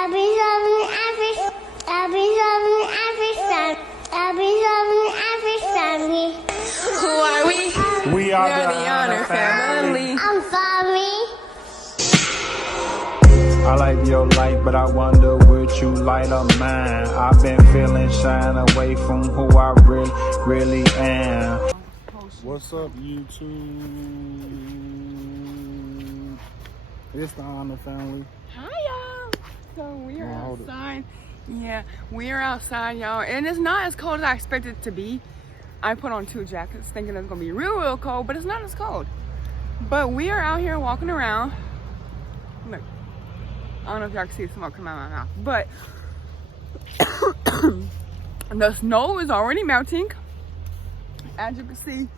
Who are we? We are the Honor Family. I'm sorry. I like your light, but I wonder would you light up mine? I've been feeling shine away from who I really am. What's up, YouTube? It's the Honor Family. Hi, y'all. So we are outside. Yeah, we are outside, y'all. And it's not as cold as I expected it to be. I put on 2 jackets thinking it's going to be real cold, but it's not as cold. But we are out here walking around. Look. I don't know if y'all can see the smoke coming out of my mouth, but the snow is already melting. As you can see,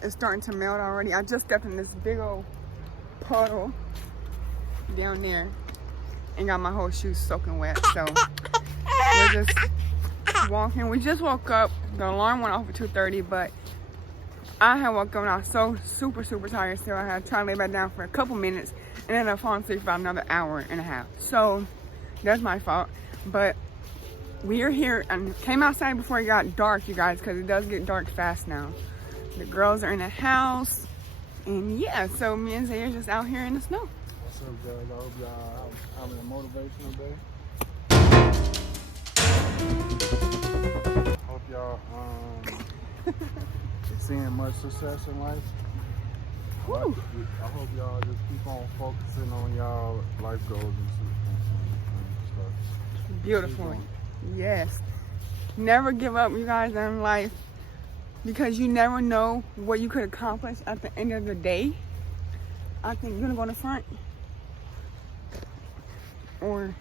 it's starting to melt already. I just stepped in this big old puddle down there and got my whole shoes soaking wet. So we're just walking. We just woke up. The alarm went off at 2:30, but I had woke up and I was so super tired, so I had to try to lay back down for a couple minutes and then I fallen asleep for about another hour and a half. So that's my fault. But we are here and came outside before it got dark, you guys, because it does get dark fast now. The girls are in the house, and yeah, so me and Zay are just out here in the snow. What's up, guys? I hope y'all having a motivational day. Hope y'all seeing much success in life. I hope y'all just keep on focusing on y'all life goals and stuff. Beautiful. Yes. Never give up, you guys, in life, because you never know what you could accomplish at the end of the day. I think you're gonna go in the front, or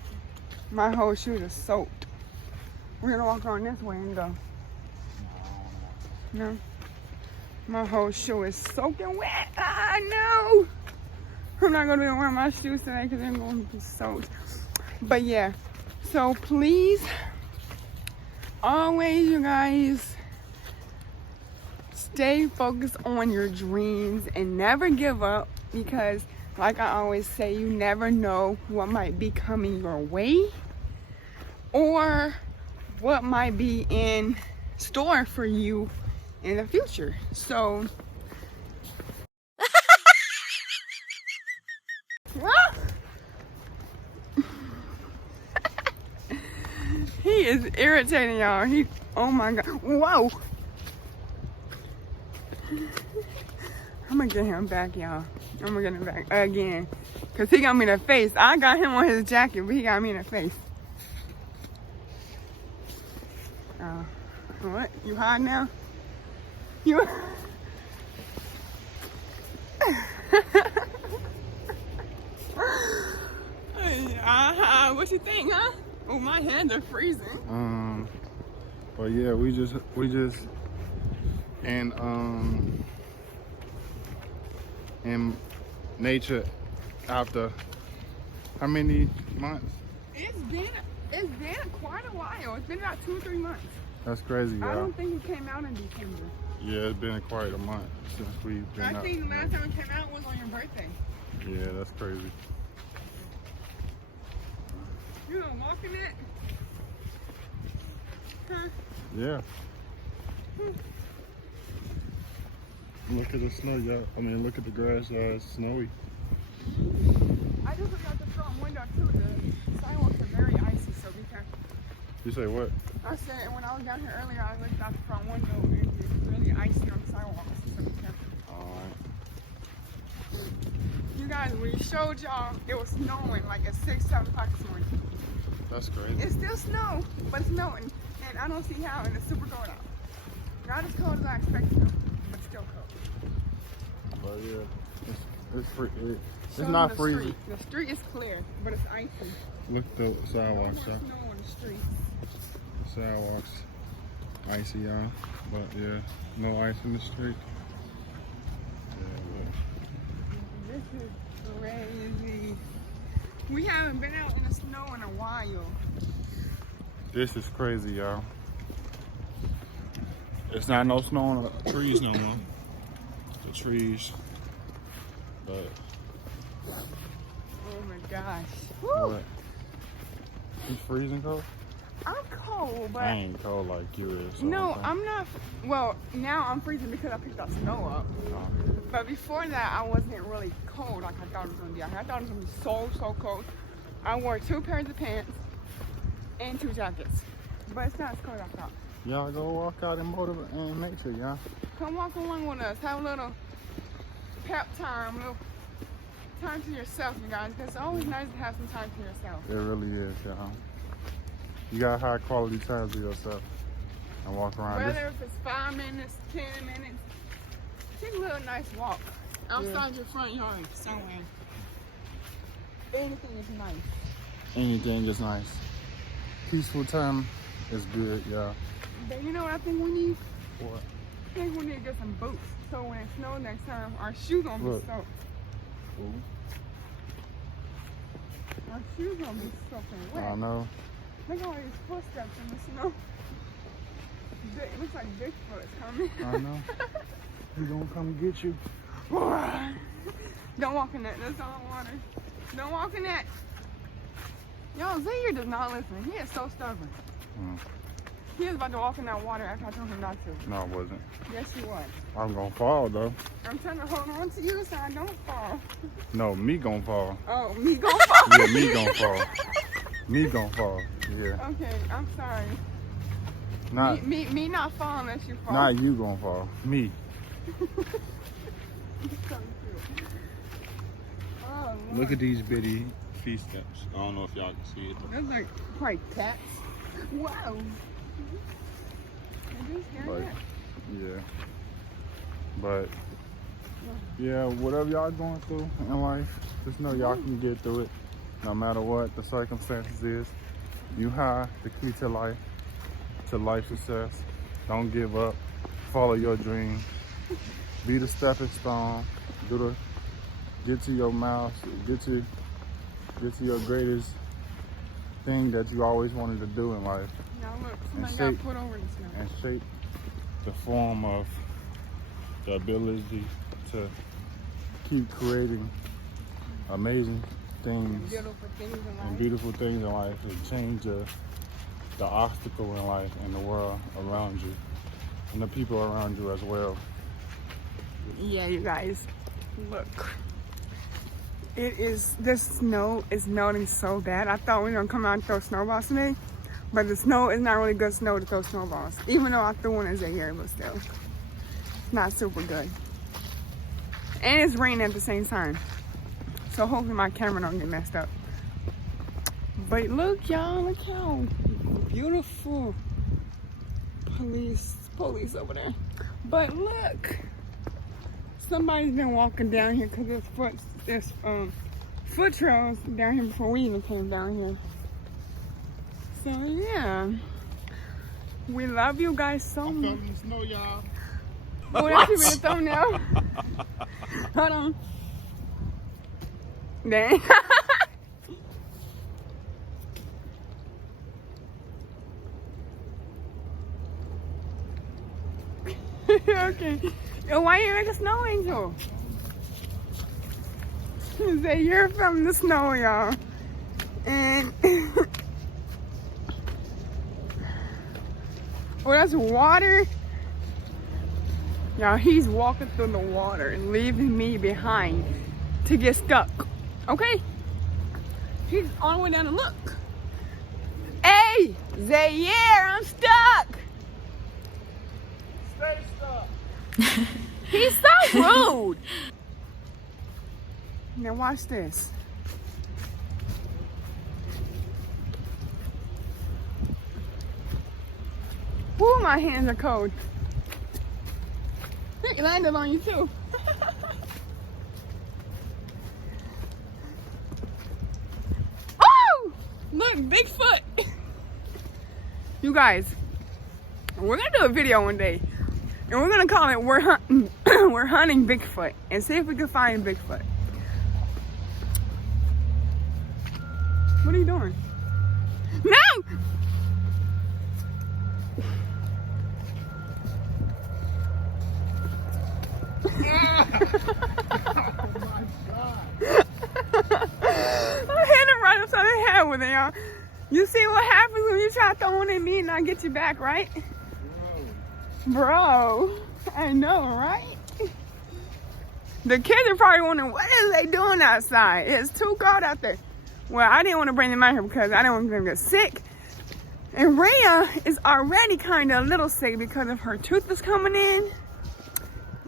my whole shoes are soaked. We're gonna walk on this way and go. No. My whole shoe is soaking wet. No. I'm not gonna be wearing my shoes today because they're going to be soaked. But yeah, so please, always, you guys, stay focused on your dreams and never give up, because like I always say, you never know what might be coming your way or what might be in store for you in the future. So he is irritating, y'all. Oh my god, whoa. I'm gonna get him back, y'all. I'm gonna get him back again, because he got me in the face. I got him on his jacket, but he got me in the face. What, you hot now? You what you think, huh? Oh, my hands are freezing. But yeah, we just and in nature after how many months? It's been quite a while. It's been about 2 or 3 months. That's crazy, y'all. I don't think it came out in December. Yeah, it's been quite a month since we've been out. I think the last time it came out was on your birthday. Yeah, that's crazy. You know, walking it? Huh? Yeah. Look at the snow, y'all. I mean, look at the grass, y'all. It's snowy. I just looked out the front window too. The sidewalks are very icy, so be careful. You say what? I said, when I was down here earlier, I looked out the front window and it's really icy on the sidewalks, so be careful. Alright. You guys, we showed y'all it was snowing like at 6, 7 o'clock this morning. That's crazy. It's still snow, but it's snowing, and I don't see how, and it's super cold out. Not as cold as I expected, but still cold. But yeah, it's not freezing. The street is clear, but it's icy. Look at the sidewalks, There's y'all. snow on the street. Sidewalks, icy, y'all. But yeah, no ice in the street. This is crazy. We haven't been out in the snow in a while. This is crazy, y'all. It's not no snow on the trees no more. The trees. But oh my gosh. Woo. You freezing cold? I'm cold, but I ain't cold like you is. So no, I'm not. Well, now I'm freezing because I picked that snow up. But before that, I wasn't really cold like I thought it was gonna be out here. I thought it was gonna be so cold. I wore 2 pairs of pants and 2 jackets, but it's not as cold as I thought. Y'all go walk out and motivate and nature, y'all. Come walk along with us. Have a little pep time, a little time to yourself, you guys. Because it's always nice to have some time to yourself. It really is, y'all. You got high quality time to yourself and walk around. Whether if it's 5 minutes, 10 minutes, take a little nice walk outside your front yard somewhere. Anything is nice. Anything is nice. Peaceful time is good, y'all. But you know what I think we need? What? I think we need to get some boots. So when it snows next time, our shoes gonna be soaked. Ooh. Our shoes gonna be soaking wet. I know. Look at all these footsteps in the snow. It looks like Bigfoot is coming. I know. He gonna come get you. Don't walk in that. That's all water. Don't walk in that. Yo, Zaire does not listen. He is so stubborn. He was about to walk in that water after I told him not to. No, I wasn't. Yes, he was. I'm gonna fall though. I'm trying to hold on to you so I don't fall. No, me gonna fall. Oh, me gonna fall? Yeah, me gonna fall. Me gonna fall. Yeah. Okay, I'm sorry. Not Me not fall unless you fall. Not you gonna fall. Me. Oh, Look at these bitty feet steps. I don't know if y'all can see it. Those like probably cats. Wow. But, yeah. But yeah, whatever y'all going through in life, just know y'all can get through it. No matter what the circumstances is. You have the key to life success. Don't give up. Follow your dreams. Be the stepping stone. Get to your mouth. Get to your greatest thing that you always wanted to do in life. Now look, somebody got put over this now. And shape the form of the ability to keep creating amazing things and beautiful things in life. To change the obstacle in life and the world around you and the people around you as well. Yeah, you guys, look. This snow is melting so bad. I thought we were gonna come out and throw snowballs today, but the snow is not really good snow to throw snowballs. Even though I threw one as a year, but still, it's not super good. And it's raining at the same time. So hopefully my camera don't get messed up. But look, y'all, look how beautiful. Police over there. But look, somebody's been walking down here because there's foot trails down here before we even came down here. So yeah, we love you guys so much. I'm the snow, y'all. Oh, that should be the thumbnail. Hold on. Dang. Okay. Yo, why you make a snow angel? Say you're from the snow, y'all. And oh, that's water. Y'all, he's walking through the water and leaving me behind to get stuck. Okay? He's on the way down and look. Hey, Zaire, I'm stuck. Stay stuck. He's so rude. Now watch this. Woo, my hands are cold. It landed on you too. Oh! Look, Bigfoot. You guys, we're gonna do a video one day. And we're gonna call it We're Hunting Bigfoot and see if we can find Bigfoot. What are you doing? No! Oh my God. I hit him right upside the head with it, y'all. You see what happens when you try throwing at me and I get you back, right? Bro, I know, right? The kids are probably wondering, what is they doing outside? It's too cold out there. Well, I didn't want to bring them out here because I didn't want them to get sick. And Rhea is already kind of a little sick because of her tooth is coming in.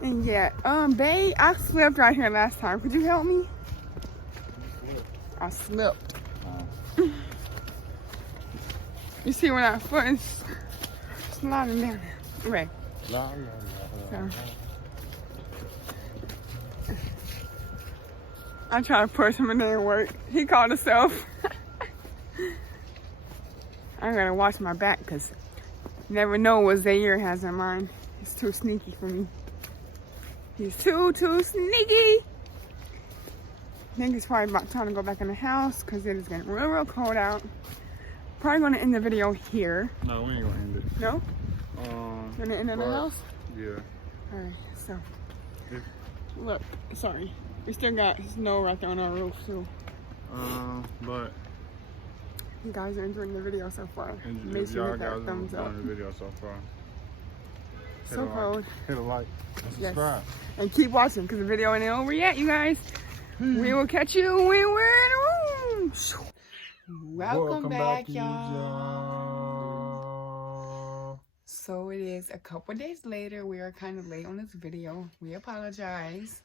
And yeah, babe, I slipped right here last time. Could you help me? I slipped. You see when our foot is sliding down. Right. So. I tried to push him and it didn't work. He called himself. I gotta watch my back because you never know what Zaire has in mind. He's too sneaky for me. He's too sneaky. I think he's probably about time to go back in the house because it is getting real cold out. Probably gonna end the video here. No, we ain't gonna end it. No? Gonna end in the house? Yeah. Alright, so. Look, sorry. We still got snow right there on our roof too. But you guys are enjoying the video so far. and Make if sure y'all you hit that guys are thumbs up. enjoying the video so far, So cold. Hit a like and Yes. subscribe. And keep watching because the video ain't over yet, you guys. We will catch you when we're in the room. Welcome back, y'all. So it is a couple days later. We are kind of late on this video. We apologize.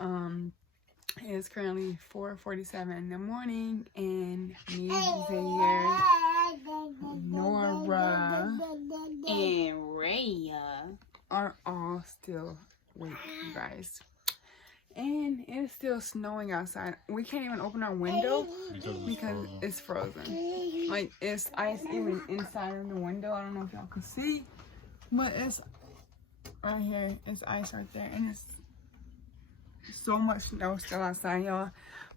It is currently 4:47 in the morning, and me, Zaire, Nora, and Rhea are all still awake, you guys. And it's still snowing outside. We can't even open our window because it's frozen. Like, it's ice even inside of the window. I don't know if y'all can see, but it's right here. It's ice right there, and it's so much snow still outside, y'all.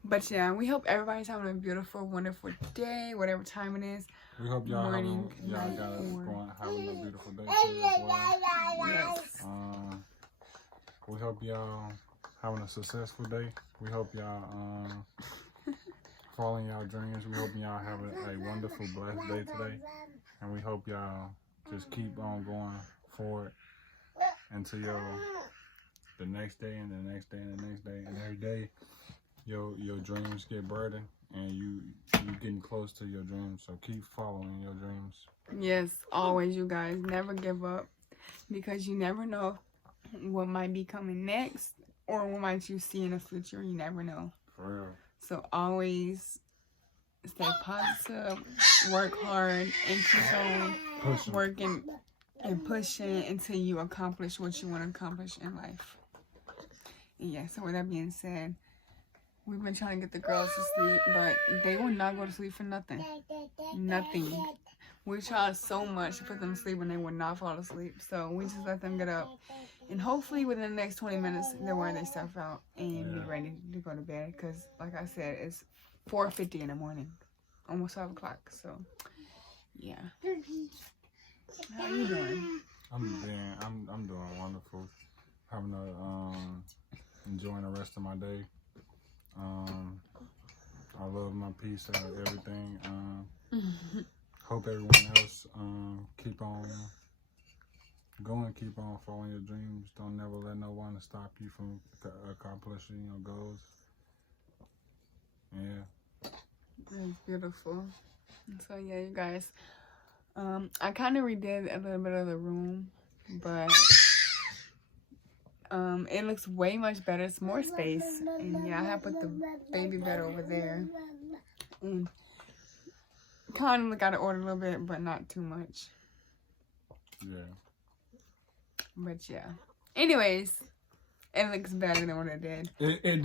But yeah, we hope everybody's having a beautiful, wonderful day, whatever time it is. We hope y'all having a beautiful day too as well. Yes. We hope y'all having a successful day. We hope y'all following y'all dreams. We hope y'all have a wonderful, blessed day today. And we hope y'all just keep on going forward until the next day and the next day and the next day. And every day your dreams get brighter and you getting close to your dreams. So keep following your dreams. Yes, always, you guys. Never give up because you never know what might be coming next or what might you see in the future. You never know. For real. So always stay positive, work hard, and keep on working and pushing until you accomplish what you want to accomplish in life. And yeah, so with that being said, we've been trying to get the girls to sleep, but they will not go to sleep for nothing. Nothing. We tried so much to put them to sleep and they would not fall asleep. So we just let them get up. And hopefully within the next 20 minutes, they're wearing their stuff out and be ready to go to bed. Because like I said, it's 4:50 in the morning. Almost 5 o'clock. So, yeah. How you doing? I'm doing wonderful. Having enjoying the rest of my day. I love my peace and everything. Hope everyone else keep on going, keep on following your dreams. Don't never let no one stop you from accomplishing your goals. Yeah. That's beautiful. So yeah, you guys. I kind of redid a little bit of the room, but it looks way much better. It's more space, and yeah, I have put the baby bed over there, and kind of got to order a little bit, but not too much. Yeah. But yeah. Anyways, it looks better than what it did. It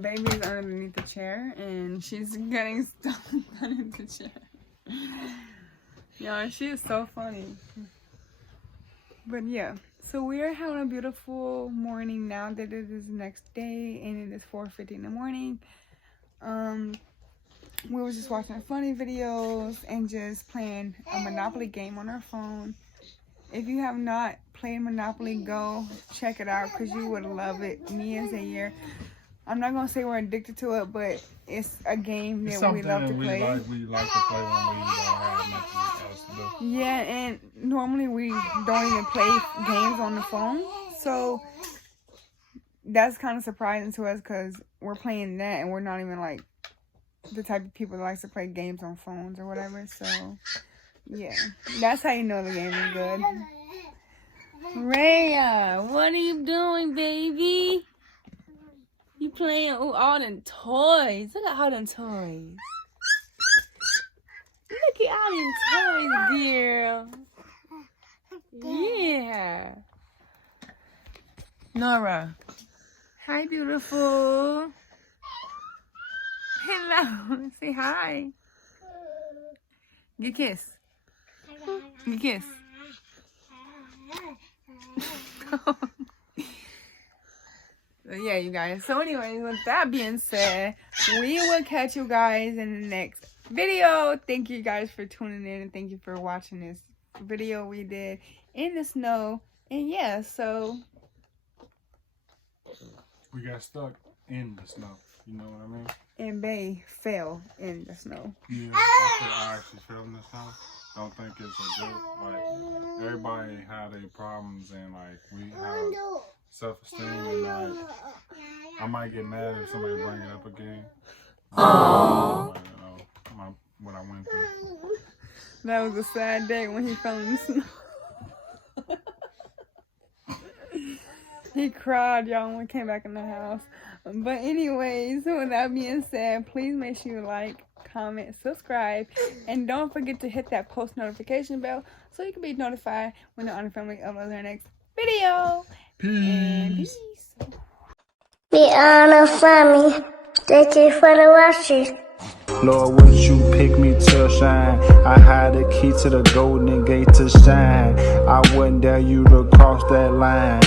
Baby's underneath the chair, and she's getting stuck underneath the chair. Yeah, she is so funny. But yeah, so we are having a beautiful morning now that it is the next day, and it is 4:50 in the morning. We were just watching funny videos and just playing a Monopoly game on our phone. If you have not played Monopoly, go check it out because you would love it. Me and Zaire I'm not gonna say we're addicted to it, but it's a game It's that we something love that to play. we like to play when we don't have nothing else to do. Yeah, and normally we don't even play games on the phone, so that's kind of surprising to us because we're playing that and we're not even like the type of people that likes to play games on phones or whatever. So yeah, that's how you know the game is good. Rhea, what are you doing, baby? You playing with all them toys. Look at all them toys. Look at all them toys, girl. Yeah. Nora. Hi, beautiful. Hello. Say hi. Give a kiss. Give a kiss. Yeah, you guys. So anyways, with that being said, we will catch you guys in the next video. Thank you guys for tuning in and thank you for watching this video we did in the snow. And yeah, so We got stuck in the snow. You know what I mean? and Bay fell in the snow. Yeah, I actually fell in the snow. Don't think it's a joke. Like, everybody had their problems and like we have self-esteem and like I might get mad if somebody bring it up again. But, you know, what I went through. That was a sad day when he fell in the snow. He cried, y'all, when we came back in the house. But anyways, with that being said, please make sure you like, comment, subscribe, and don't forget to hit that post notification bell so you can be notified when the Honor Family uploads their next video. Peace. And peace. The Honor Family. Thank you for the watching. Lord, would you pick me to shine? I had the key to the golden gate to shine. I wouldn't dare you to cross that line.